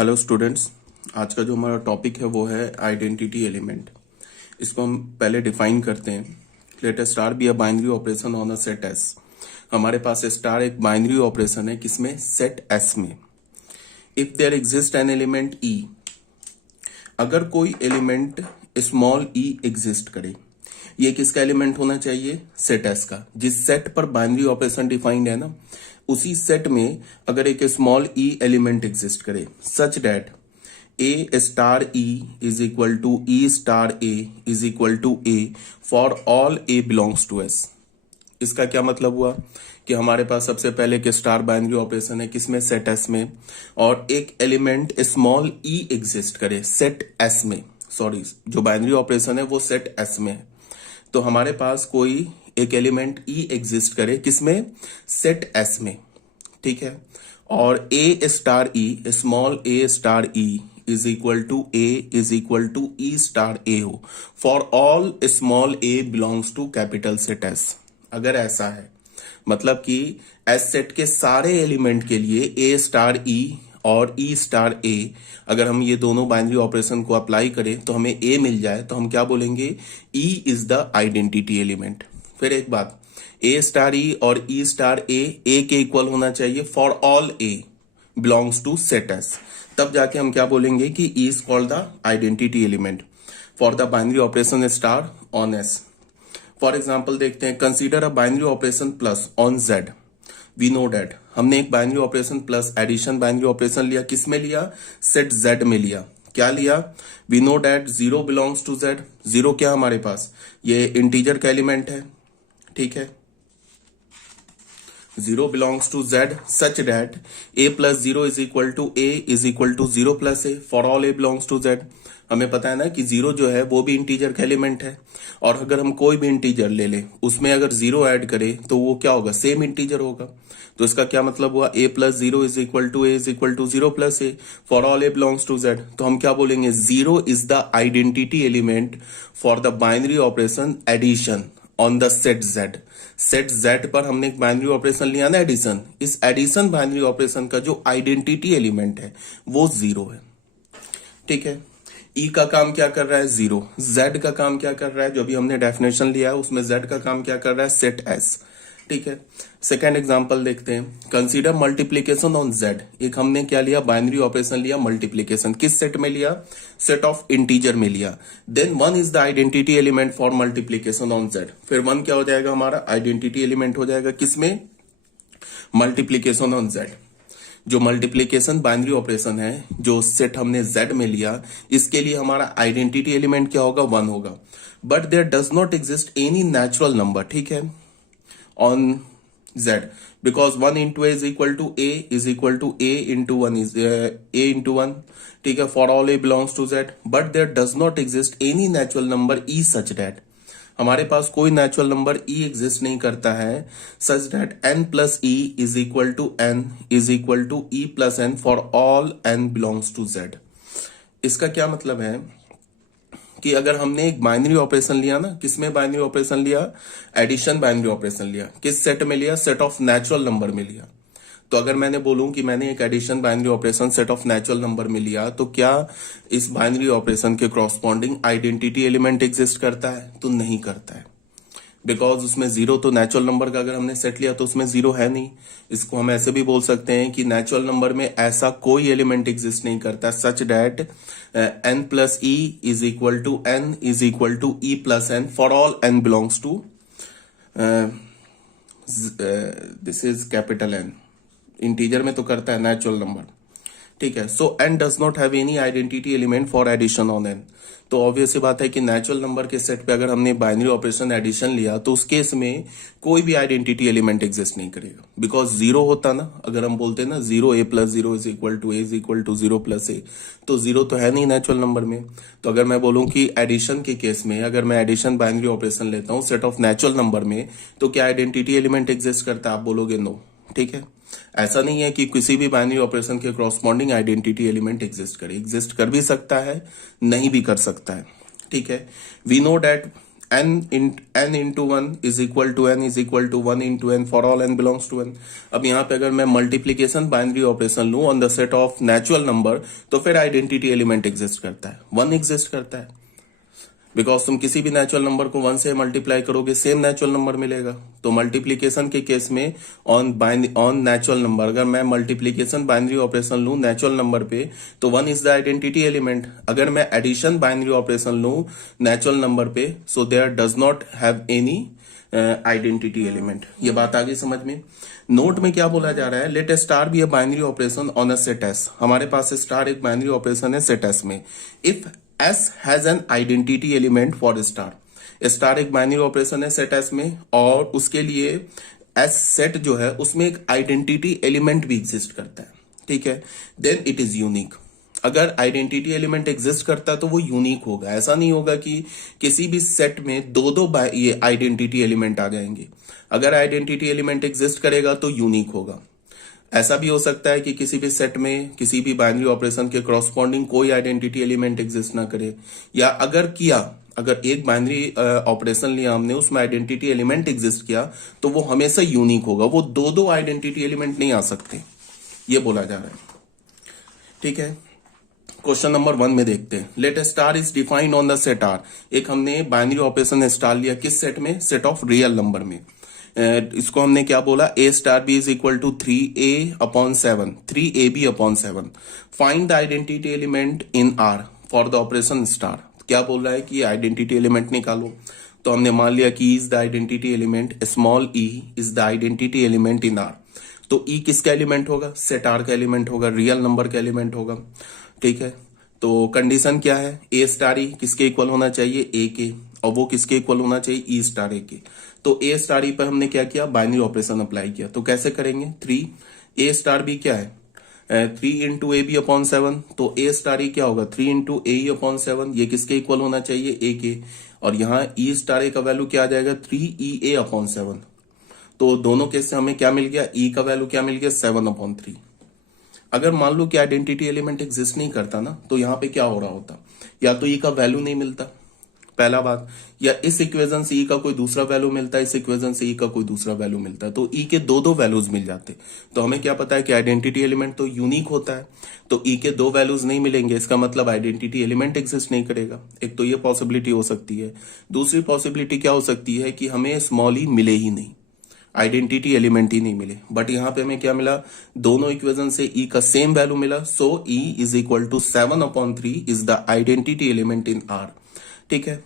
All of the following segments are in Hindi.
Hello students. आज का जो हमारा टॉपिक है वो है आइडेंटिटी एलिमेंट। इसको हम पहले डिफाइन करते हैं। Let star B a binary operation on a set S. हमारे पास स्टार एक बाइनरी ऑपरेशन है, किसमें? सेट एस में। If there exist an element e, अगर कोई एलिमेंट स्मॉल ई एग्जिस्ट करे, ये किसका एलिमेंट होना चाहिए? सेट एस का। जिस सेट पर बाइनरी ऑपरेशन डिफाइंड है ना, उसी सेट में अगर एक स्मॉल ई एलिमेंट एग्जिस्ट करे such that a star e is equal to e star a is equal to a for all a belongs to S. इसका क्या मतलब हुआ कि हमारे पास सबसे पहले एक स्टार बाइनरी ऑपरेशन है, किसमें? सेट एस में। और एक एलिमेंट स्मॉल ई एग्जिस्ट करे सेट एस में, सॉरी जो बाइनरी ऑपरेशन है वो सेट एस में है। तो हमारे पास कोई एक एलिमेंट ई एग्जिस्ट करे, किसमें? सेट एस में, ठीक है। और a star e, small a star e is equal to A is equal to e star a हो for all small a belongs to capital set S. अगर ऐसा है मतलब कि एस सेट के सारे एलिमेंट के लिए ए स्टार ई और ई स्टार ए, अगर हम ये दोनों बाइनरी ऑपरेशन को अप्लाई करें तो हमें ए मिल जाए, तो हम क्या बोलेंगे? E is the identity element. फिर एक बात, ए स्टार ई और ई स्टार ए के इक्वल होना चाहिए for all a belongs to set S. तब जाके हम क्या बोलेंगे कि e is called the identity element for the binary operation star on S. For example देखते हैं, consider a binary operation plus on Z. We know that हमने एक binary operation plus addition binary operation लिया, किसमें लिया? सेट जेड में लिया। क्या लिया? We know that zero belongs to Z. Zero क्या हमारे पास? ये इंटीजर का एलिमेंट है, ठीक है। Zero belongs to Z such that a plus zero is equal to A is equal to zero plus a for all a belongs to Z. हमें पता है ना कि जीरो जो है वो भी इंटीजर का एलिमेंट है, और अगर हम कोई भी इंटीजर ले लें उसमें अगर जीरो ऐड करें तो वो क्या होगा? सेम इंटीजर होगा। तो इसका क्या मतलब हुआ? A plus zero is equal to A is equal to zero plus a for all a belongs to Z. तो हम क्या बोलेंगे? Zero is the identity element for the binary operation addition on the set Z. Set Z पर हमने एक बाइनरी ऑपरेशन लिया ना, एडिशन। इस एडिशन बाइनरी ऑपरेशन का जो आइडेंटिटी एलिमेंट है वो जीरो है, ठीक है। ई का काम क्या कर रहा है? जीरो। जेड का काम क्या कर रहा है? जो भी हमने डेफिनेशन लिया है उसमें जेड का काम क्या कर रहा है? सेट एस, ठीक है। सेकेंड एग्जांपल देखते हैं, कंसीडर मल्टीप्लीकेशन ऑन जेड। एक हमने क्या लिया? बाइनरी ऑपरेशन लिया, मल्टीप्लीकेशन। किस सेट में लिया? सेट ऑफ इंटीजर में लिया। Then one is the identity element for multiplication on Z. फिर वन क्या हो जाएगा? हमारा आइडेंटिटी एलिमेंट हो जाएगा, किसमें? Multiplication on Z. जो मल्टीप्लीकेशन बाइनरी ऑपरेशन है जो सेट हमने जेड में लिया, इसके लिए हमारा आइडेंटिटी एलिमेंट क्या होगा? वन होगा। But there does not exist any natural number, ठीक है, on z, because 1 into a is equal to a is equal to a into 1 is a into 1, ठीक है, for all a belongs to z, but there does not exist any natural number e such that, हमारे पास कोई नेचुरल नंबर e एग्जिस्ट नहीं करता है such that n plus e is equal to n is equal to e plus n for all n belongs to z। इसका क्या मतलब है कि अगर हमने एक बाइनरी ऑपरेशन लिया ना, किसमें बाइनरी ऑपरेशन लिया? एडिशन बाइनरी ऑपरेशन लिया। किस सेट में लिया? सेट ऑफ नेचुरल नंबर में लिया। तो अगर मैंने बोलूं कि मैंने एक addition binary operation set of natural number में लिया, तो क्या इस बाइनरी ऑपरेशन के कॉरस्पॉन्डिंग आइडेंटिटी एलिमेंट एग्जिस्ट करता है? तो नहीं करता है, बिकॉज उसमें जीरो, तो नेचुरल नंबर का अगर हमने सेट लिया तो उसमें जीरो है नहीं। इसको हम ऐसे भी बोल सकते हैं कि नेचुरल नंबर में ऐसा कोई एलिमेंट एग्जिस्ट नहीं करता such that n plus e is equal to n is equal to e plus n for all n belongs to this is capital N। Integer में तो करता है नेचुरल नंबर, ठीक है। So n does not have any identity element for addition on n। तो ऑब्वियस सी बात है कि नेचुरल नंबर के सेट पे अगर हमने बाइनरी ऑपरेशन एडिशन लिया तो उस केस में कोई भी आइडेंटिटी एलिमेंट एग्जिस्ट नहीं करेगा, बिकॉज जीरो होता ना। अगर हम बोलते ना zero a plus zero is equal to A is equal to zero plus a, तो जीरो तो है नहीं नेचुरल नंबर में। तो अगर मैं बोलूं कि एडिशन के केस में अगर मैं एडिशन बाइनरी ऑपरेशन लेता हूं सेट ऑफ नेचुरल नंबर में, तो क्या आइडेंटिटी एलिमेंट एग्जिस्ट करता है? आप बोलोगे नो, ठीक है। ऐसा नहीं है कि किसी भी बाइनरी ऑपरेशन के कॉरस्पॉन्डिंग आइडेंटिटी एलिमेंट एग्जिस्ट करे। एग्जिस्ट कर भी सकता है, नहीं भी कर सकता है, ठीक है। We know that n into 1 is equal to n is equal to 1 into n for all n belongs to n। अब यहाँ पे अगर मैं मल्टीप्लीकेशन बाइनरी ऑपरेशन लूं on the set of natural number तो फिर आइडेंटिटी एलिमेंट एग्जिस्ट करता है, 1 एग्जिस्ट करता है, बिकॉज तुम किसी भी नेचुरल नंबर को 1 से मल्टीप्लाई करोगे सेम नेचुरल नंबर मिलेगा। तो मल्टीप्लीकेशन के केस में ऑन नेचुरल नंबर अगर मैं मल्टीप्लीकेशन बाइनरी ऑपरेशन लूं नेचुरल नंबर पे तो 1 इज द आइडेंटिटी एलिमेंट। अगर मैं एडिशन बाइनरी ऑपरेशन लूं नेचुरल नंबर पे so there does not have any identity element. ये बात आगे समझ में। नोट में क्या बोला जा रहा है, let a star B a binary operation on a set S. हमारे पास स्टार एक बाइनरी ऑपरेशन है सेट एस में। इफ S has an identity element for star, star एक बाइनरी ऑपरेशन है सेट S में और उसके लिए S सेट जो है उसमें एक आइडेंटिटी एलिमेंट भी एग्जिस्ट करता है, ठीक है। Then it is unique. अगर आइडेंटिटी एलिमेंट एग्जिस्ट करता है तो वो यूनिक होगा। ऐसा नहीं होगा कि किसी भी सेट में दो ये आइडेंटिटी एलिमेंट आ जाएंगे। अगर आइडेंटिटी एलिमेंट एग्जिस्ट करेगा तो यूनिक होगा। ऐसा भी हो सकता है कि किसी भी सेट में किसी भी बाइनरी ऑपरेशन के करस्पॉन्डिंग कोई आइडेंटिटी एलिमेंट एग्जिस्ट ना करे, या अगर एक बाइनरी ऑपरेशन लिया हमने उसमें आइडेंटिटी एलिमेंट एग्जिस्ट किया तो वो हमेशा यूनिक होगा, वो दो आइडेंटिटी एलिमेंट नहीं आ सकते, ये बोला जा रहा है, ठीक है। क्वेश्चन नंबर 1 में देखते हैं। Let a star is defined on the set R. एक हमने बाइनरी ऑपरेशन स्टार लिया किस सेट में, सेट ऑफ रियल नंबर में। इसको हमने क्या बोला, a star b is equal to 3a/7 3ab/7। Find the identity element in R for the operation star. क्या बोल रहा है कि आइडेंटिटी एलिमेंट निकालो। तो हमने मान लिया कि is the identity element, small E is the identity element in are. तो ई किसका एलिमेंट होगा, सेट आर का एलिमेंट होगा, रियल नंबर का एलिमेंट होगा, ठीक है। तो कंडीशन क्या है, ए स्टार ई किसके इक्वल होना चाहिए, ए के, और वो किसके इक्वल होना चाहिए, ई स्टार ए के। तो ए स्टार ई पर हमने क्या किया, बाइनरी ऑपरेशन अप्लाई किया। तो कैसे करेंगे, 3 ए स्टार बी क्या है 3 इंटू ए बी अपॉन 7। तो ए स्टार ई क्या होगा 3 इंटू ए अपॉन 7, ये किसके इक्वल होना चाहिए, ए के। और यहाँ ई स्टार ए का वैल्यू क्या आ जाएगा 3EA/7। तो दोनों केस से हमें क्या मिल गया, ई का वैल्यू क्या मिल गया 7/3। अगर मान लो कि आइडेंटिटी एलिमेंट एग्जिस्ट नहीं करता ना तो यहाँ पे क्या हो रहा होता, या तो ई का वैल्यू नहीं मिलता पहला बात, या इस इक्वेशन से ई का कोई दूसरा वैल्यू मिलता है, इस इक्वेशन से ई का कोई दूसरा वैल्यू मिलता है, तो ई के दो वैल्यूज मिल जाते। तो हमें क्या पता है कि आइडेंटिटी एलिमेंट तो यूनिक होता है, तो ई के 2 वैल्यूज नहीं मिलेंगे, इसका मतलब आइडेंटिटी एलिमेंट एग्जिस्ट नहीं करेगा। एक तो ये पॉसिबिलिटी हो सकती है। दूसरी पॉसिबिलिटी क्या हो सकती है कि हमें स्मॉल ई मिले ही नहीं, आइडेंटिटी एलिमेंट ही नहीं मिले। बट यहाँ पे हमें क्या मिला, दोनों इक्वेशन से ई का सेम वैल्यू मिला। So e is equal to 7/3 is the identity element in R, ठीक है।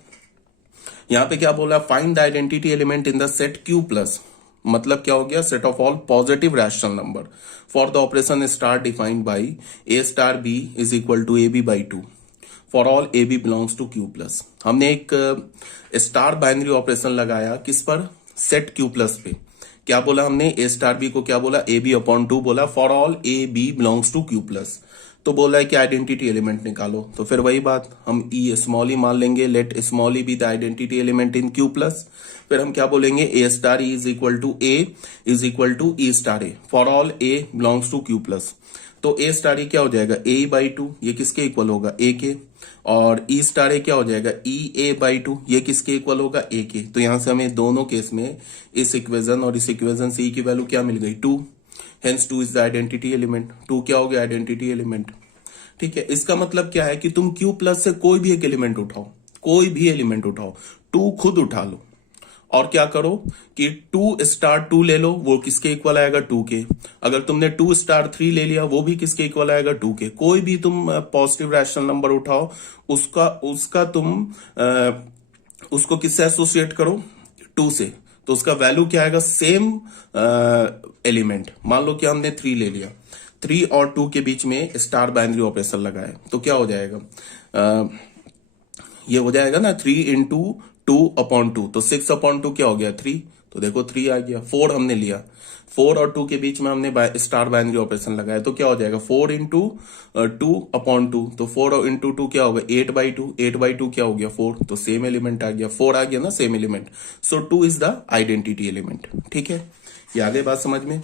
यहाँ पे क्या बोला, find the identity element in the set Q plus, मतलब क्या हो गया, set of all positive rational number for the operation star defined by a star b is equal to AB/2 for all AB belongs to Q plus. हमने एक स्टार बाइनरी ऑपरेशन लगाया किस पर, सेट Q प्लस पे। क्या बोला हमने, ए स्टार बी को क्या बोला, AB/2 बोला for all AB belongs to Q plus. तो बोला है कि आइडेंटिटी एलिमेंट निकालो, तो फिर वही बात, हम ई स्मॉल ई मान लेंगे, let small e be the identity element in Q plus. फिर हम क्या बोलेंगे, a star e is equal to A is equal to e star a for all a belongs to Q plus. तो ए स्टार ई क्या हो जाएगा, A/2, ये किसके इक्वल होगा, ए के। और ई स्टार ए क्या हो जाएगा, EA/2, ये किसके इक्वल होगा, ए के। तो यहां से हमें दोनों केस में इस इक्वेशन और इस इक्वेशन से ई की वैल्यू क्या मिल गई, 2। Hence 2 is the identity element. 2 क्या हो गया, आइडेंटिटी एलिमेंट, ठीक है। इसका मतलब क्या है कि तुम Q प्लस से कोई भी एक एलिमेंट उठाओ, कोई भी एलिमेंट उठाओ, 2 खुद उठा लो और क्या करो कि 2 स्टार 2 ले लो, वो किसके इक्वल आएगा, 2 के। अगर तुमने 2 स्टार 3 ले लिया वो भी किसके इक्वल आएगा, 2 के। कोई भी तुम पॉजिटिव रैशनल नंबर उठाओ, उसका तुम उसको किससे एसोसिएट करो, 2 से, तो उसका वैल्यू क्या आएगा, सेम एलिमेंट। मान लो कि हमने 3 ले लिया, 3 और 2 के बीच में स्टार बाइनरी ऑपरेशन लगाए, तो क्या हो जाएगा, ये हो जाएगा ना 3 इंटू 2/2, तो 6/2 क्या हो गया, 3। तो देखो 3 आ गया। 4 हमने लिया, 4 और 2 के बीच में हमने स्टार बाइनरी ऑपरेशन लगाया, तो क्या हो जाएगा 4 इंटू 2/2, तो 4 इंटू 2 क्या होगा, 8/2, 8/2 क्या हो गया 4, तो सेम एलिमेंट आ गया, 4 आ गया ना, same element. So 2 is the identity element, ठीक है। ये आ गई बात समझ में।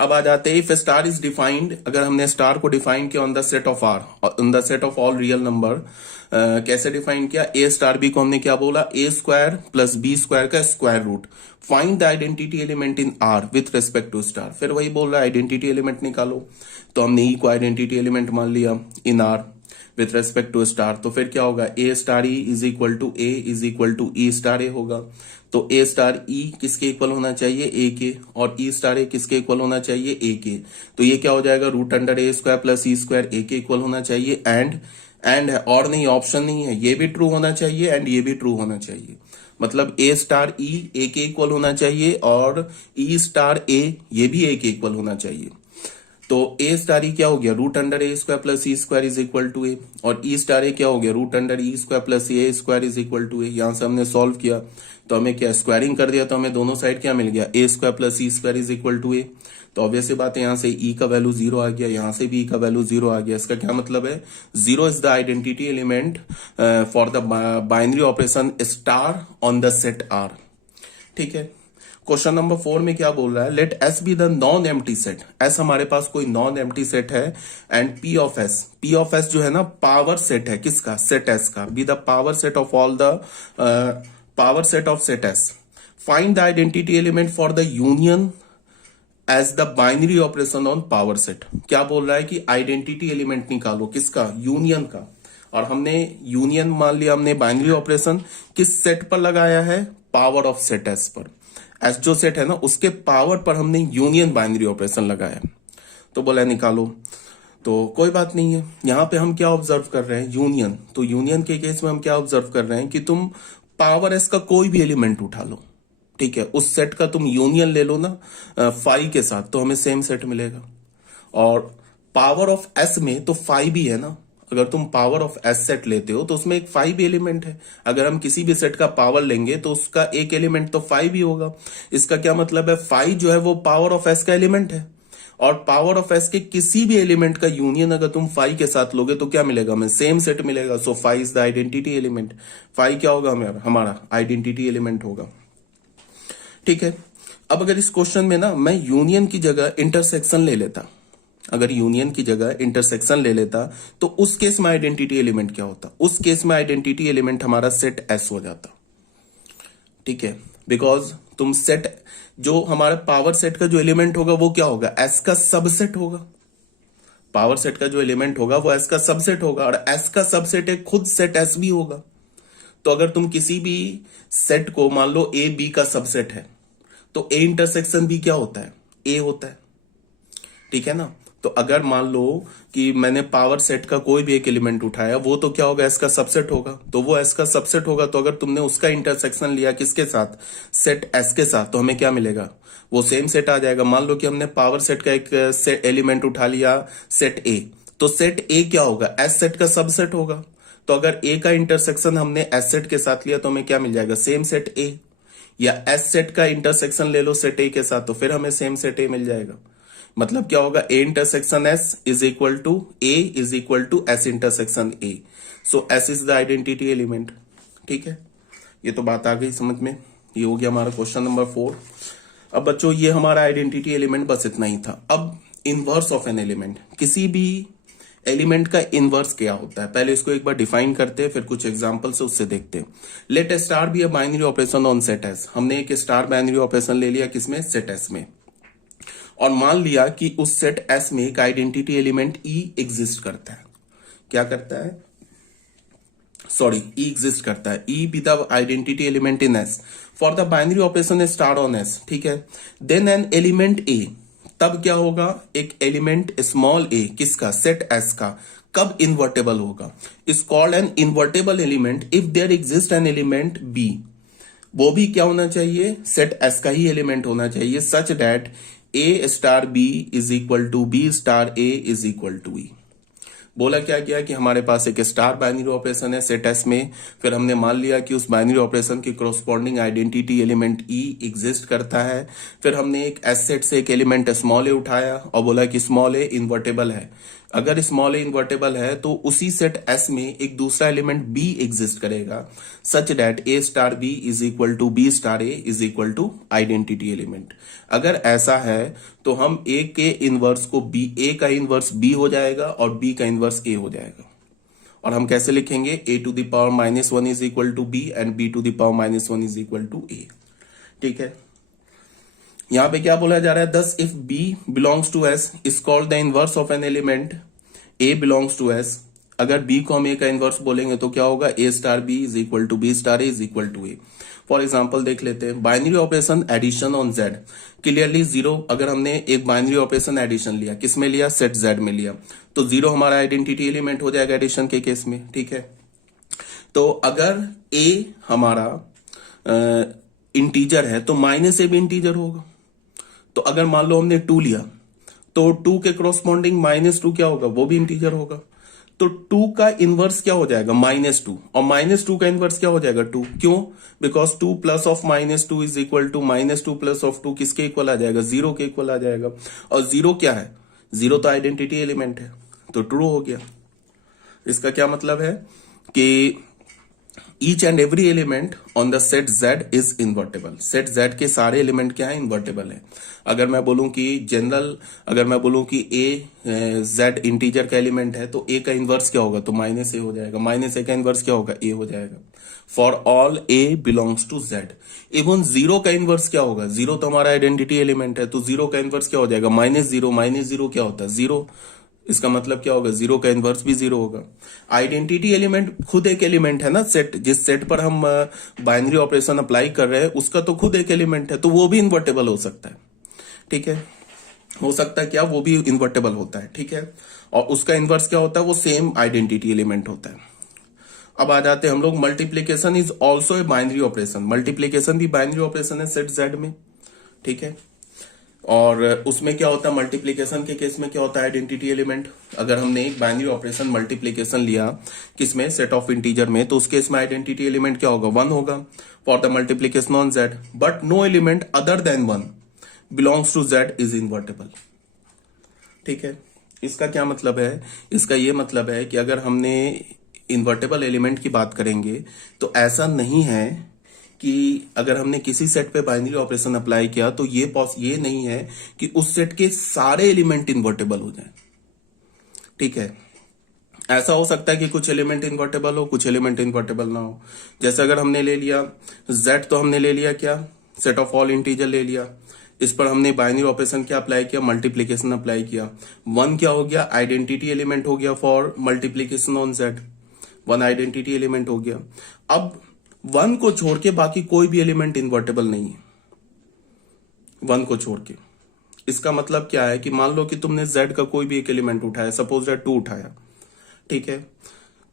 अब आ जाते हैं इफ स्टार इज डिफाइंड, अगर हमने स्टार को डिफाइन किया on the set of R, on the set of all real number, कैसे डिफाइन किया, ए स्टार बी को हमने क्या बोला, a square plus b square का square root, find the identity element in R with respect to star. फिर वही बोल रहा है आइडेंटिटी एलिमेंट निकालो, तो हमने ई को आइडेंटिटी एलिमेंट मान लिया in R with respect to star. तो फिर क्या होगा, a star e is equal to A is equal to e star a होगा। तो ए स्टार ई किसके इक्वल होना चाहिए, ए के, और ई स्टार ए किसके इक्वल होना चाहिए, ए के। तो ये क्या हो जाएगा, root under a square plus e square ए के इक्वल होना चाहिए। एंड है और नहीं, ऑप्शन नहीं है, ये भी ट्रू होना चाहिए एंड ये भी ट्रू होना चाहिए। मतलब ए स्टार ई ए के इक्वल होना चाहिए और ई स्टार ए ये भी ए के इक्वल होना चाहिए। तो ए स्टार ई क्या हो गया, root under a square plus e square is equal to a, और ई स्टार ए क्या हो गया, root under e square plus a square is equal to a. यहां से हमने सॉल्व किया तो हमें क्या, स्क्वायरिंग कर दिया तो हमें दोनों साइड क्या मिल गया, a square plus e square is equal to a. तो ऑब्वियस बात है, यहां से ई का वैल्यू 0 आ गया, यहां से भी ई का वैल्यू 0 आ गया। इसका क्या मतलब है, 0 is the identity element for the binary operation star on the set R. ठीक है, क्वेश्चन नंबर 4 में क्या बोल रहा है, let S be the non empty set. S हमारे पास कोई नॉन एम्प्टी सेट है एंड पी ऑफ एस जो है ना पावर सेट है, किसका, सेट एस का, be the power set of all the power set of set S. Find the identity element for the union as the binary operation on power set. क्या बोल रहा है कि आइडेंटिटी एलिमेंट निकालो, किसका, यूनियन का। और हमने यूनियन मान लिया, हमने बाइनरी ऑपरेशन किस सेट पर लगाया है, पावर ऑफ सेट एस पर। एस जो सेट है ना उसके पावर पर हमने यूनियन बाइनरी ऑपरेशन लगाया, तो बोला निकालो। तो कोई बात नहीं है, यहां पे हम क्या ऑब्जर्व कर रहे हैं, यूनियन। तो यूनियन के केस में हम क्या ऑब्जर्व कर रहे हैं कि तुम पावर एस का कोई भी एलिमेंट उठा लो, ठीक है, उस सेट का तुम यूनियन ले लो ना फाइव के साथ, तो हमें सेम सेट मिलेगा। और पावर ऑफ एस में तो फाइव भी है ना, अगर तुम पावर ऑफ एस सेट लेते हो तो उसमें एक 5 एलिमेंट है। अगर हम किसी भी सेट का पावर लेंगे तो उसका एक एलिमेंट तो 5 ही होगा। इसका क्या मतलब है, 5 जो है वो पावर ऑफ एस का एलिमेंट है, और पावर ऑफ एस के किसी भी एलिमेंट का यूनियन अगर तुम 5 के साथ लोगे तो क्या मिलेगा, हमें सेम सेट मिलेगा। सो 5 इज द आइडेंटिटी एलिमेंट। 5 क्या होगा, हमारा आइडेंटिटी एलिमेंट होगा। ठीक है, अब अगर इस क्वेश्चन में ना मैं यूनियन की जगह इंटरसेक्शन ले लेता, अगर यूनियन की जगह इंटरसेक्शन ले लेता तो उस केस में आइडेंटिटी एलिमेंट क्या होता, उस केस में आइडेंटिटी एलिमेंट हमारा सेट एस हो जाता। ठीक है, बिकॉज तुम सेट, जो हमारा पावर सेट का जो एलिमेंट होगा वो क्या होगा, एस का सबसेट होगा। पावर सेट का जो एलिमेंट होगा वो एस का सबसेट होगा, और एस का सबसेट एक खुद सेट एस भी होगा। तो अगर तुम किसी भी सेट को मान लो ए बी का सबसेट है, तो ए इंटरसेक्शन बी क्या होता है, ए होता है। ठीक है ना, तो अगर मान लो कि मैंने पावर सेट का कोई भी एक एलिमेंट उठाया, वो तो क्या होगा, एस का सबसेट होगा, तो वो एस का सबसेट होगा। तो अगर तुमने उसका इंटरसेक्शन लिया किसके साथ, सेट एस के साथ, तो हमें क्या मिलेगा, वो सेम सेट आ जाएगा। मान लो कि हमने पावर सेट का एक एलिमेंट उठा लिया सेट ए, तो सेट ए क्या होगा, एस सेट का सबसेट होगा। तो अगर ए का इंटरसेक्शन हमने एस सेट के साथ लिया तो हमें क्या मिल जाएगा, सेम सेट ए। या एस सेट का इंटरसेक्शन ले लो सेट ए के साथ, तो फिर हमें सेम सेट ए मिल जाएगा। मतलब क्या होगा, A intersection S is equal to A is equal to S intersection A. So S is the identity element. ठीक है, ये तो बात आ गई समझ में। ये हो गया हमारा क्वेश्चन नंबर 4। अब बच्चों ये हमारा आइडेंटिटी एलिमेंट बस इतना ही था। अब इनवर्स ऑफ एन एलिमेंट, किसी भी एलिमेंट का इनवर्स क्या होता है, पहले इसको एक बार डिफाइन करते हैं, फिर कुछ एग्जांपल से उससे देखते हैं। Let a star B a binary operation on set S. हमने एक स्टार बाइनरी ऑपरेशन ले लिया किसमें, सेट एस में, और मान लिया कि उस सेट एस में एक आइडेंटिटी एलिमेंट ई एग्जिस्ट करता है। क्या करता है, सॉरी, ई एग्जिस्ट करता है। ई be the identity element in S for the binary operation star on S. ठीक है, देन एन एलिमेंट ए, तब क्या होगा, एक एलिमेंट स्मॉल ए किसका, सेट एस का, कब इन्वर्टेबल होगा, is called an invertible element if there exist an element b. वो भी क्या होना चाहिए, सेट एस का ही एलिमेंट होना चाहिए, such that a star b is equal to b star a is equal to e. बोला क्या किया कि हमारे पास एक स्टार बाइनरी ऑपरेशन है सेट एस में, फिर हमने मान लिया कि उस बाइनरी ऑपरेशन की corresponding identity element e exist करता है। फिर हमने एक एस सेट से एक एलिमेंट स्मॉल ए उठाया और बोला कि स्मॉल ए इन्वर्टेबल है। अगर स्मॉल ए इन्वर्टेबल है तो उसी सेट एस में एक दूसरा एलिमेंट बी एग्जिस्ट करेगा such that a star b is equal to b star a is equal to identity element. अगर ऐसा है तो हम ए के इनवर्स को बी, ए का इनवर्स बी हो जाएगा और बी का इनवर्स ए हो जाएगा। और हम कैसे लिखेंगे, a to the power -1 is equal to b and b to the power -1 is equal to a. ठीक है, यहां पे क्या बोला जा रहा है, thus if b belongs to S is called the inverse of an element a belongs to S. अगर बी को हम ए का इनवर्स बोलेंगे तो क्या होगा, a star b is equal to b star a is equal to a. For example देख लेते हैं, binary operation addition on Z, clearly zero. अगर हमने एक बाइनरी ऑपरेशन एडिशन लिया, किस में लिया, सेट जेड में लिया, तो जीरो हमारा आइडेंटिटी एलिमेंट हो जाएगा एडिशन के केस में। ठीक है, तो अगर ए हमारा इंटीजर है तो माइनस ए भी इंटीजर होगा। तो अगर मान लो हमने 2 लिया तो 2 के क्रॉसपॉन्डिंग -2 क्या होगा, वो भी इंटीजर होगा। तो 2 का इनवर्स क्या हो जाएगा, -2, और -2 का इनवर्स क्या हो जाएगा, 2। क्यों, because 2 plus of -2 is equal to -2 plus of 2 किसके इक्वल आ जाएगा, 0 के इक्वल आ जाएगा। और 0 क्या है, 0 तो आइडेंटिटी एलिमेंट है, तो ट्रू हो गया। इसका क्या मतलब है कि each and every element on the set Z is invertible. Set Z के सारे एलिमेंट क्या है, इन्वर्टेबल है। अगर मैं बोलूं कि जनरल, अगर मैं बोलूं कि ए जेड इंटीजर का एलिमेंट है तो ए का इनवर्स क्या होगा, तो -a हो जाएगा। -a का इनवर्स क्या होगा, ए हो जाएगा। For all a belongs to Z. Even 0 का इनवर्स क्या होगा, 0 तो हमारा आइडेंटिटी एलिमेंट है, तो 0 का इनवर्स क्या हो जाएगा, -0। -0 क्या होता है, 0। इसका मतलब क्या होगा, 0 का इनवर्स भी 0 होगा। आइडेंटिटी एलिमेंट खुद एक एलिमेंट है ना, सेट, जिस सेट पर हम बाइनरी ऑपरेशन अप्लाई कर रहे हैं उसका तो खुद एक एलिमेंट है, तो वो भी इन्वर्टेबल हो सकता है। ठीक है, हो सकता है क्या, वो भी इन्वर्टेबल होता है। ठीक है, और उसका इनवर्स क्या होता है, वो सेम आइडेंटिटी एलिमेंट होता है। अब आ जाते हैं हम लोग, multiplication is also a binary operation. Multiplication भी बाइनरी ऑपरेशन है सेट जेड में। ठीक है, और उसमें क्या होता है, मल्टीप्लीकेशन के केस में क्या होता है, आइडेंटिटी एलिमेंट। अगर हमने एक बाइनरी ऑपरेशन मल्टीप्लीकेशन लिया किसमें, सेट ऑफ इंटीजर में, तो उस केस में आइडेंटिटी एलिमेंट क्या होगा, 1 होगा for the multiplication on Z. But no element other than 1 belongs to Z is invertible. ठीक है, इसका क्या मतलब है, इसका ये मतलब है कि अगर हमने इन्वर्टेबल एलिमेंट की बात करेंगे तो ऐसा नहीं है कि अगर हमने किसी सेट पे बाइनरी ऑपरेशन अप्लाई किया तो ये नहीं है कि उस सेट के सारे एलिमेंट इन्वर्टेबल हो जाएं। ठीक है, ऐसा हो सकता है कि कुछ एलिमेंट इन्वर्टेबल हो, कुछ एलिमेंट इन्वर्टेबल ना हो। जैसे अगर हमने ले लिया z, तो हमने ले लिया क्या, सेट ऑफ ऑल इंटीजर ले लिया, इस पर हमने बाइनरी ऑपरेशन क्या अप्लाई किया, मल्टीप्लीकेशन अप्लाई किया। 1 क्या हो गया, आइडेंटिटी एलिमेंट हो गया for multiplication on z, 1 identity element हो गया। अब 1 को छोड़ के बाकी कोई भी एलिमेंट इन्वर्टेबल नहीं है, 1 को छोड़ के। इसका मतलब क्या है कि मान लो कि तुमने z का कोई भी एक एलिमेंट उठाया, सपोज दैट 2 उठाया। ठीक है,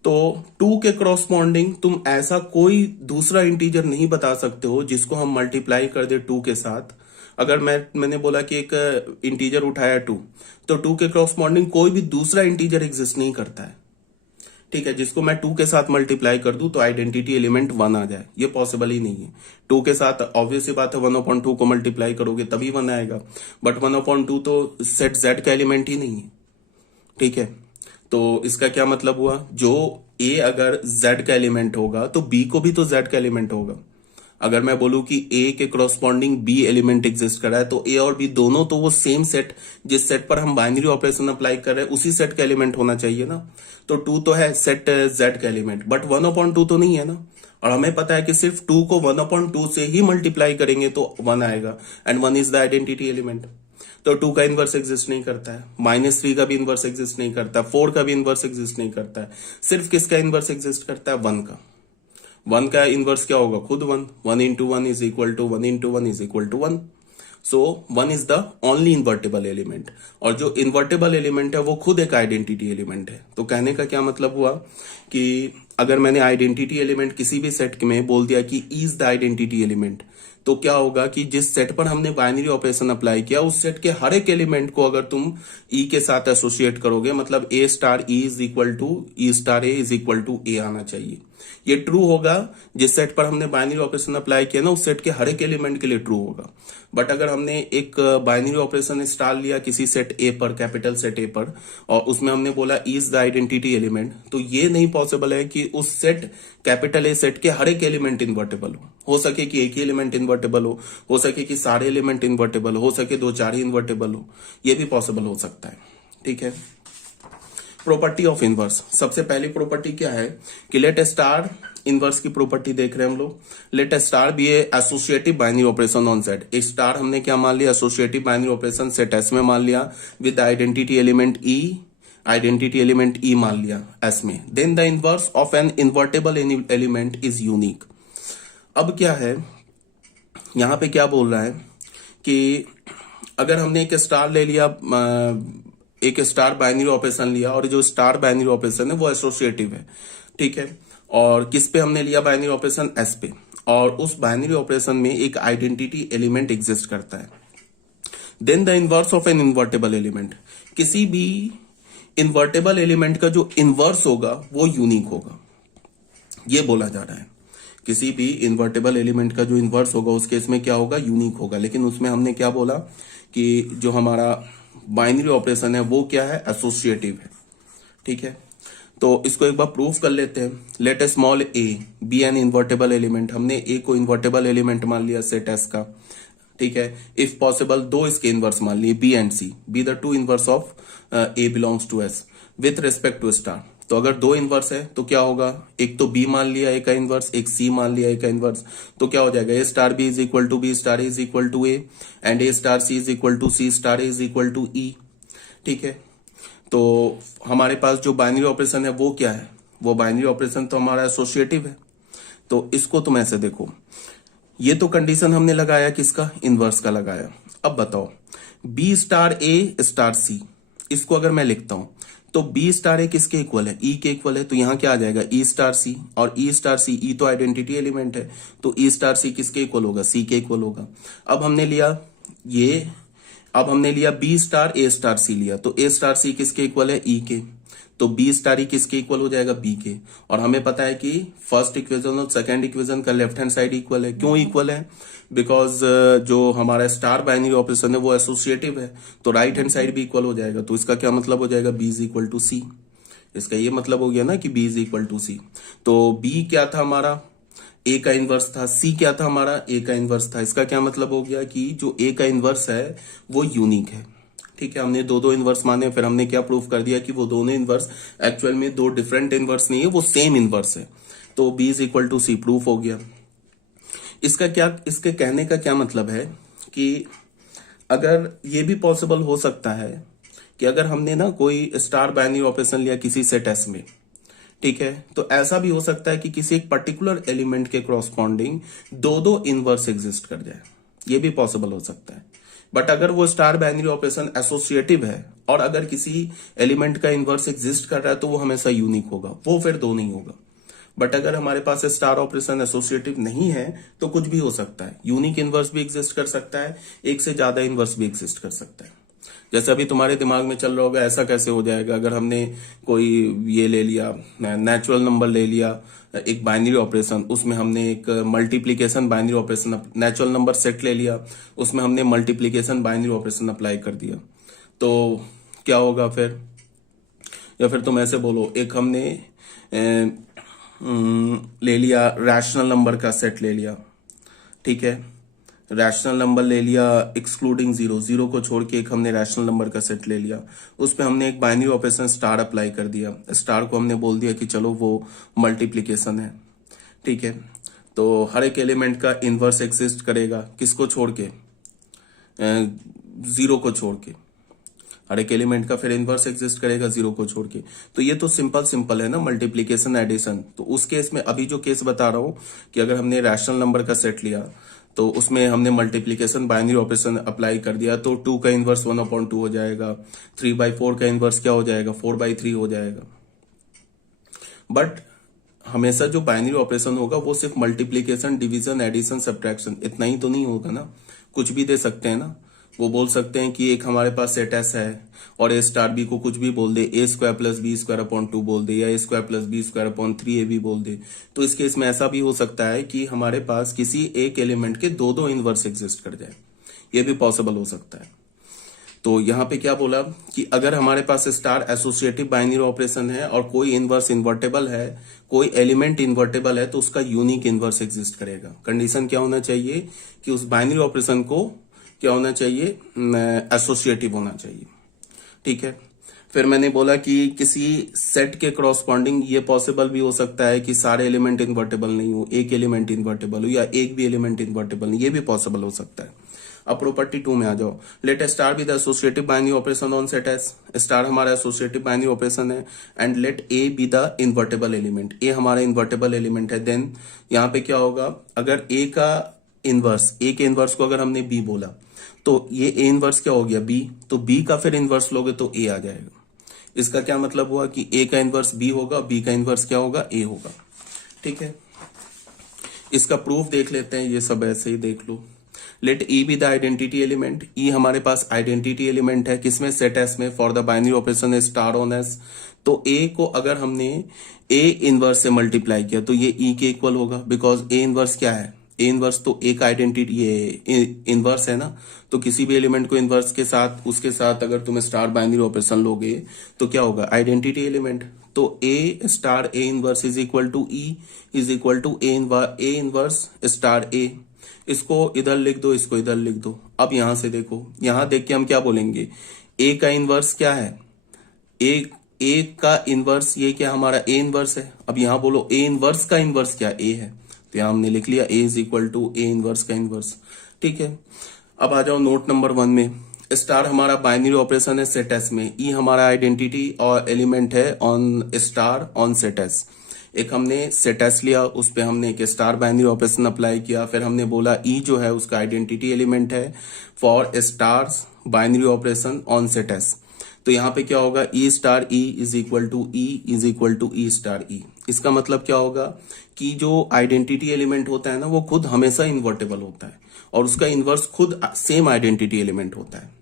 तो 2 के क्रॉसपॉन्डिंग तुम ऐसा कोई दूसरा इंटीजर नहीं बता सकते हो जिसको हम मल्टीप्लाई कर दे 2 के साथ। अगर मैंने बोला कि एक इंटीजर उठाया 2, तो 2 के क्रॉसपॉन्डिंग कोई भी दूसरा इंटीजर एग्जिस्ट नहीं करता है। ठीक है, जिसको मैं 2 के साथ मल्टीप्लाई कर दूं तो आइडेंटिटी एलिमेंट 1 आ जाए, ये पॉसिबल ही नहीं है। 2 के साथ ऑब्वियसली बात है 1/2 को मल्टीप्लाई करोगे तभी 1 आएगा, बट 1/2 तो सेट जेड का एलिमेंट ही नहीं है। ठीक है, तो इसका क्या मतलब हुआ, जो ए अगर जेड का एलिमेंट होगा तो बी को भी तो जेड का एलिमेंट होगा। अगर मैं बोलूं कि ए के क्रॉसपॉन्डिंग बी एलिमेंट एग्जिस्ट कर रहा है तो ए और बी दोनों तो वो सेम सेट, जिस सेट पर हम बाइनरी ऑपरेशन अप्लाई कर रहे हैं उसी सेट का एलिमेंट होना चाहिए ना। तो 2 तो है सेट जेड का एलिमेंट, बट 1/2 तो नहीं है ना। और हमें पता है कि सिर्फ 2 को 1/2 से ही मल्टीप्लाई करेंगे तो 1 आएगा, and 1 is the identity element. तो 2 का इनवर्स एग्जिस्ट नहीं करता है, -3 का भी इनवर्स एग्जिस्ट नहीं करता, 4 का भी इनवर्स एग्जिस्ट नहीं करता है। सिर्फ किसका इनवर्स एग्जिस्ट करता है, 1 का। 1 का इनवर्स क्या होगा, खुद 1 into 1 is equal to 1 into 1 is equal to 1। So one is the only invertible element, और जो इन्वर्टेबल एलिमेंट है वो खुद एक आइडेंटिटी एलिमेंट है। तो कहने का क्या मतलब हुआ कि अगर मैंने आइडेंटिटी एलिमेंट किसी भी सेट में बोल दिया कि इज द आइडेंटिटी एलिमेंट, तो क्या होगा कि जिस सेट पर हमने बाइनरी ऑपरेशन अप्लाई किया उस सेट के हर एक एलिमेंट को अगर तुम ई के साथ एसोसिएट करोगे, मतलब a star e is equal to e star a is equal to a आना चाहिए। ये ट्रू होगा जिस सेट पर हमने बाइनरी ऑपरेशन अप्लाई किया ना, उस सेट के हर एक एलिमेंट के लिए ट्रू होगा। बट अगर हमने एक बाइनरी ऑपरेशन स्टार लिया किसी सेट ए पर, कैपिटल सेट ए पर, और उसमें हमने बोला इज द आइडेंटिटी एलिमेंट, तो ये नहीं पॉसिबल है कि उस सेट कैपिटल ए सेट के हर एक एलिमेंट इन्वर्टेबल हो सके कि एक ही एलिमेंट इन्वर्टेबल हो सके कि सारे एलिमेंट इन्वर्टेबल हो सके दो चार ही इन्वर्टेबल हो, ये भी पॉसिबल हो सकता है। ठीक है। प्रॉपर्टी ऑफ इनवर्स, सबसे पहली प्रॉपर्टी क्या है कि लेट स्टार, इनवर्स की प्रॉपर्टी देख रहे हैं हम लोग, let star B a associative binary operation on set. एक स्टार हमने क्या मान लिया, associative binary operation set S में मान लिया with identity element e, identity element e मान लिया एस में। Then the inverse of an invertible element is unique. अब क्या है यहां पे, क्या बोल रहा है कि अगर हमने एक स्टार ले लिया, एक स्टार बाइनरी ऑपरेशन लिया, और जो स्टार बाइनरी ऑपरेशन है वो एसोसिएटिव है, ठीक है, और किस पे हमने लिया बाइनरी ऑपरेशन, एस पे, और उस बाइनरी ऑपरेशन में एक आइडेंटिटी एलिमेंट एग्जिस्ट करता है। Then the inverse of an invertible element, किसी भी इन्वर्टेबल एलिमेंट का जो इनवर्स होगा वो यूनिक होगा, ये बोला जा रहा है। किसी भी इन्वर्टेबल एलिमेंट का जो इनवर्स होगा उस केस में क्या होगा, यूनिक होगा। लेकिन उसमें हमने क्या बोला कि जो हमारा बाइनरी ऑपरेशन है वो क्या है, एसोसिएटिव है। ठीक है, तो इसको एक बार प्रूफ कर लेते हैं। Let a small a b an invertible element, हमने ए को इन्वर्टेबल एलिमेंट मान लिया सेट एस का, ठीक है। इफ पॉसिबल दो इसके इनवर्स मान लिए b and c, b the two inverse of a belongs to S with respect to star. तो अगर दो इनवर्स है तो क्या होगा, एक तो बी मान लिया ए का इनवर्स, एक सी मान लिया ए का इनवर्स, तो क्या हो जाएगा, a star b is equal to b star is equal to a, and a star c is equal to c star is equal to e. ठीक है, तो हमारे पास जो बाइनरी ऑपरेशन है वो क्या है, वो बाइनरी ऑपरेशन तो हमारा एसोसिएटिव है। तो इसको तुम ऐसे देखो, ये तो कंडीशन हमने लगाया किसका, इनवर्स का लगाया। अब बताओ बी स्टार ए स्टार सी, इसको अगर मैं लिखता हूं तो बी स्टार ए किसके इक्वल है, ई के इक्वल है। तो यहां क्या आ जाएगा, ई स्टार सी, और ई स्टार सी, ई तो आइडेंटिटी एलिमेंट है, तो ई स्टार सी किसके इक्वल होगा, सी के इक्वल होगा। अब हमने लिया ये, अब हमने लिया बी स्टार ए स्टार सी लिया, तो ए स्टार सी किसके इक्वल है, ई के, तो बी स्टार ई किसके इक्वल हो जाएगा, बी के। और हमें पता है कि फर्स्ट इक्वेशन और सेकंड इक्वेशन का लेफ्ट हैंड साइड इक्वल है। क्यों इक्वल है, बिकॉज जो हमारा स्टार बाइनरी ऑपरेशन है वो एसोसिएटिव है, तो राइट हैंड साइड भी इक्वल हो जाएगा। तो इसका क्या मतलब हो जाएगा, बी इज इक्वल टू सी। इसका ये मतलब हो गया ना कि बी इज इक्वल टू सी। तो बी क्या था हमारा, ए का इनवर्स था, सी क्या था हमारा, ए का इनवर्स था। इसका क्या मतलब हो गया कि जो ए का इनवर्स है वो यूनिक है। ठीक है, हमने दो दो इनवर्स माने, फिर हमने क्या प्रूफ कर दिया कि वो दोनों इनवर्स एक्चुअल में दो डिफरेंट इनवर्स नहीं है, वो सेम इनवर्स है। तो b is equal to c proof हो गया। इसका क्या, इसके कहने का क्या मतलब है कि अगर ये भी पॉसिबल हो सकता है कि अगर हमने ना कोई स्टार बाइनरी ऑपरेशन लिया किसी सेट एस में, ठीक है, तो ऐसा भी हो सकता है कि किसी एक पर्टिकुलर एलिमेंट के कॉरस्पॉन्डिंग दो दो इनवर्स एग्जिस्ट कर जाए, ये भी पॉसिबल हो सकता है। बट अगर वो स्टार बाइनरी ऑपरेशन एसोसिएटिव है और अगर किसी एलिमेंट का इनवर्स एग्जिस्ट कर रहा है तो वो हमेशा यूनिक होगा, वो फिर दो नहीं होगा। बट अगर हमारे पास स्टार ऑपरेशन एसोसिएटिव नहीं है तो कुछ भी हो सकता है, यूनिक इनवर्स भी एग्जिस्ट कर सकता है, एक से ज्यादा इनवर्स भी एग्जिस्ट कर सकता है। जैसे अभी तुम्हारे दिमाग में चल रहा होगा ऐसा कैसे हो जाएगा, अगर हमने कोई ये ले लिया नेचुरल नंबर ले लिया एक बाइनरी ऑपरेशन, उसमें हमने एक multiplication binary operation, natural number set ले लिया उसमें हमने मल्टीप्लीकेशन बाइनरी ऑपरेशन अप्लाई कर दिया, तो क्या होगा फिर। या फिर तुम ऐसे बोलो, एक हमने ले लिया रैशनल नंबर का सेट ले लिया, ठीक है, रैशनल नंबर ले लिया एक्सक्लूडिंग जीरो, जीरो को छोड़ के एक हमने रैशनल नंबर का सेट ले लिया, उस पे हमने एक बाइनरी ऑपरेशन स्टार अप्लाई कर दिया, स्टार को हमने बोल दिया कि चलो वो मल्टीप्लिकेशन है, ठीक है। तो हर एक एलिमेंट का इनवर्स एग्जिस्ट करेगा, किसको छोड़ के, जीरो को छोड़ के, हर एक एलिमेंट का फिर इनवर्स एग्जिस्ट करेगा जीरो को छोड़ के। तो ये तो सिंपल है ना, मल्टीप्लिकेशन एडिशन। तो उस केस में अभी जो केस बता रहा हूं कि अगर हमने रैशनल नंबर का सेट लिया तो उसमें हमने मल्टीप्लीकेशन बाइनरी ऑपरेशन अप्लाई कर दिया, तो 2 का इनवर्स 1/2 हो जाएगा, 3/4 का इनवर्स क्या हो जाएगा, 4/3 हो जाएगा। बट हमेशा जो बाइनरी ऑपरेशन होगा वो सिर्फ मल्टीप्लीकेशन, डिवीजन, एडिशन, सब्ट्रैक्शन इतना ही तो नहीं होगा ना, कुछ भी दे सकते हैं ना। वो बोल सकते हैं कि एक हमारे पास सेट एस है और ए स्टार बी को कुछ भी बोल दे, a² + b² / 2 बोल दे, या a² + b² / 3ab बोल दे। तो इस केस में ऐसा भी हो सकता है कि हमारे पास किसी एक एलिमेंट के दो इनवर्स एग्जिस्ट कर जाए, ये भी पॉसिबल हो सकता है। तो यहाँ पे क्या बोला कि अगर हमारे पास स्टार एसोसिएटिव बाइनरी ऑपरेशन है और कोई इनवर्स इन्वर्टेबल है, कोई एलिमेंट इन्वर्टेबल है, तो उसका यूनिक इनवर्स एग्जिस्ट करेगा। कंडीशन क्या होना चाहिए कि उस बाइनरी ऑपरेशन को क्या होना चाहिए, एसोसिएटिव होना चाहिए। ठीक है, फिर मैंने बोला कि किसी सेट के करॉस्पॉन्डिंग ये पॉसिबल भी हो सकता है कि सारे एलिमेंट इन्वर्टेबल नहीं हो, एक एलिमेंट इन्वर्टेबल हो, या एक भी एलिमेंट इन्वर्टेबल नहीं, ये भी पॉसिबल हो सकता है। अब प्रॉपर्टी 2 में आ जाओ। Let star be the associative binary operation on set S. Star हमारा एसोसिएटिव बाइनरी ऑपरेशन है and let a be the invertible element. A हमारा इन्वर्टेबल एलिमेंट है। देन यहाँ पे क्या होगा, अगर ए का इनवर्स, ए के इनवर्स को अगर हमने बी बोला तो ये ए इनवर्स क्या हो गया, बी। तो बी का फिर इनवर्स लोगे तो ए आ जाएगा। इसका क्या मतलब हुआ कि ए का इनवर्स बी होगा, बी का इनवर्स क्या होगा, ए होगा। ठीक है, इसका प्रूफ देख लेते हैं, ये सब ऐसे ही देख लो। Let e be the identity element. E हमारे पास आइडेंटिटी एलिमेंट है, किसमें, सेट एस में, for the binary operation star on S. तो ए को अगर हमने ए इनवर्स से मल्टीप्लाई किया तो ये ई के इक्वल होगा, बिकॉज ए इनवर्स क्या है, ए इनवर्स तो ए का आइडेंटिटी, ये इनवर्स है ना। तो किसी भी एलिमेंट को इनवर्स के साथ, उसके साथ अगर तुम स्टार बाइनरी ऑपरेशन लोगे तो क्या होगा, आइडेंटिटी एलिमेंट। तो a star a inverse is equal to e is equal to a inverse star a. इसको इधर लिख दो, इसको इधर लिख दो। अब यहां से देखो, यहां देख के हम क्या बोलेंगे, ए का इनवर्स क्या है, ए का इनवर्स, ये क्या हमारा ए इनवर्स है। अब यहां बोलो ए इनवर्स का इनवर्स क्या, ए है। तो यहां हमने लिख लिया a is equal to a inverse का इनवर्स। ठीक है, अब आ जाओ नोट नंबर 1 में। स्टार हमारा बाइनरी ऑपरेशन है सेट एस में, ई हमारा आइडेंटिटी और एलिमेंट है on star on set S. एक हमने सेट एस लिया, उस पे हमने एक स्टार बाइनरी ऑपरेशन अप्लाई किया, फिर हमने बोला ई जो है उसका आइडेंटिटी एलिमेंट है for stars binary operation on set S. तो यहाँ पे क्या होगा, e star e is equal to e is equal to e star e. इसका मतलब क्या होगा कि जो आइडेंटिटी एलिमेंट होता है ना, वो खुद हमेशा इन्वर्टेबल होता है और उसका इनवर्स खुद सेम आइडेंटिटी एलिमेंट होता है।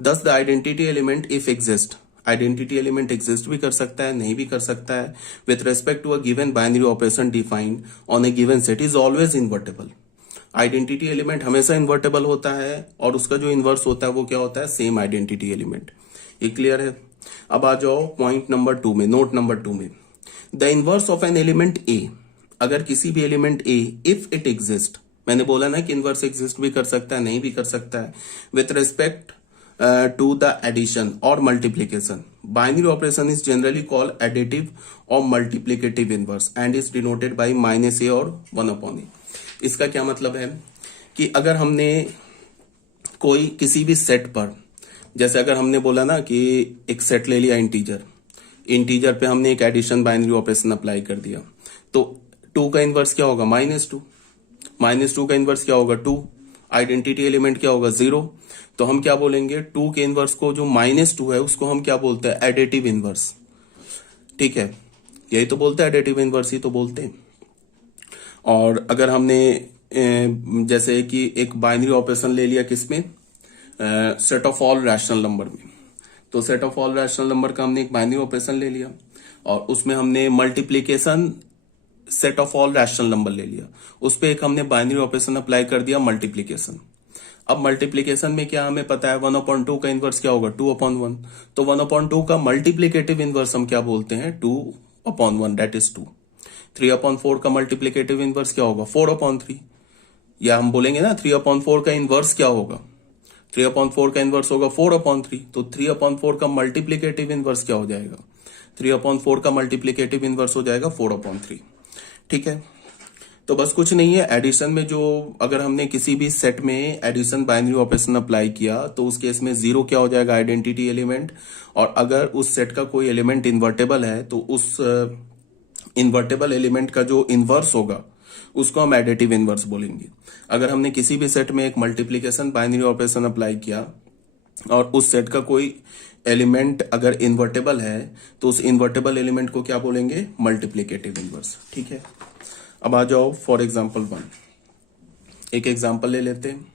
Thus the identity element if exist, identity element exist भी कर सकता है, नहीं भी कर सकता है, with respect to a given binary operation defined on a given set is always invertible. Identity element हमेशा इन्वर्टेबल होता है और उसका जो इनवर्स होता है वो क्या होता है, सेम आइडेंटिटी एलिमेंट। ये क्लियर है। अब आ जाओ पॉइंट नंबर 2 में, नोट नंबर 2 में। The inverse of an element a, अगर किसी भी element a if it exist, मैंने बोला ना कि इनवर्स एग्जिस्ट भी कर सकता है, नहीं भी कर सकता है, with respect to the addition और multiplication, binary operation is generally called additive और multiplicative inverse and is denoted by -a और 1/a। इसका क्या मतलब है कि अगर हमने कोई किसी भी सेट पर, जैसे अगर हमने बोला ना कि एक सेट ले लिया इंटीजर पे हमने एक एडिशन बाइनरी ऑपरेशन अप्लाई कर दिया, तो 2 का इनवर्स क्या होगा, -2, -2 का इनवर्स क्या होगा, 2, आइडेंटिटी एलिमेंट क्या होगा, 0। तो हम क्या बोलेंगे, 2 के इनवर्स को जो -2 है उसको हम क्या बोलते हैं, एडिटिव इनवर्स। ठीक है, यही तो बोलते हैं, एडिटिव इनवर्स ही तो बोलते हैं। और अगर हमने जैसे कि एक बाइनरी ऑपरेशन ले लिया किसमें, set of all rational number में, तो set of all rational number का हमने एक बाइनरी ऑपरेशन ले लिया और उसमें हमने multiplication set of all rational number ले लिया, उस पर एक हमने बाइनरी ऑपरेशन अप्लाई कर दिया मल्टीप्लीकेशन। अब मल्टीप्लीकेशन में क्या हमें पता है, 1/2 का इनवर्स क्या होगा, 2/1। तो 1/2 का मल्टीप्लीकेटिव इनवर्स हम क्या बोलते हैं, 2/1, दैट इज 2। 3/4 का मल्टीप्लीकेटिव इनवर्स क्या होगा, 4/3। या हम बोलेंगे ना 3/4 का इनवर्स क्या होगा, 3/4 का इनवर्स होगा 4/3। तो 3/4 का मल्टीप्लीकेटिव इनवर्स क्या हो जाएगा, 3/4 का मल्टीप्लीकेटिव इनवर्स हो जाएगा 4/3। ठीक है, तो बस कुछ नहीं है। एडिशन में जो अगर हमने किसी भी सेट में एडिशन बाइनरी ऑपरेशन अप्लाई किया तो उस केस में 0 क्या हो जाएगा, आइडेंटिटी एलिमेंट। और अगर उस सेट का कोई एलिमेंट इन्वर्टेबल है तो उस इन्वर्टेबल एलिमेंट का जो इनवर्स होगा उसको हम एडिटिव इनवर्स बोलेंगे। अगर हमने किसी भी सेट में एक मल्टीप्लीकेशन बाइनरी ऑपरेशन अप्लाई किया और उस सेट का कोई एलिमेंट अगर इन्वर्टेबल है तो उस इन्वर्टेबल एलिमेंट को क्या बोलेंगे? Multiplicative inverse. ठीक है, अब आ जाओ फॉर एग्जाम्पल 1, एक एग्जाम्पल ले लेते हैं।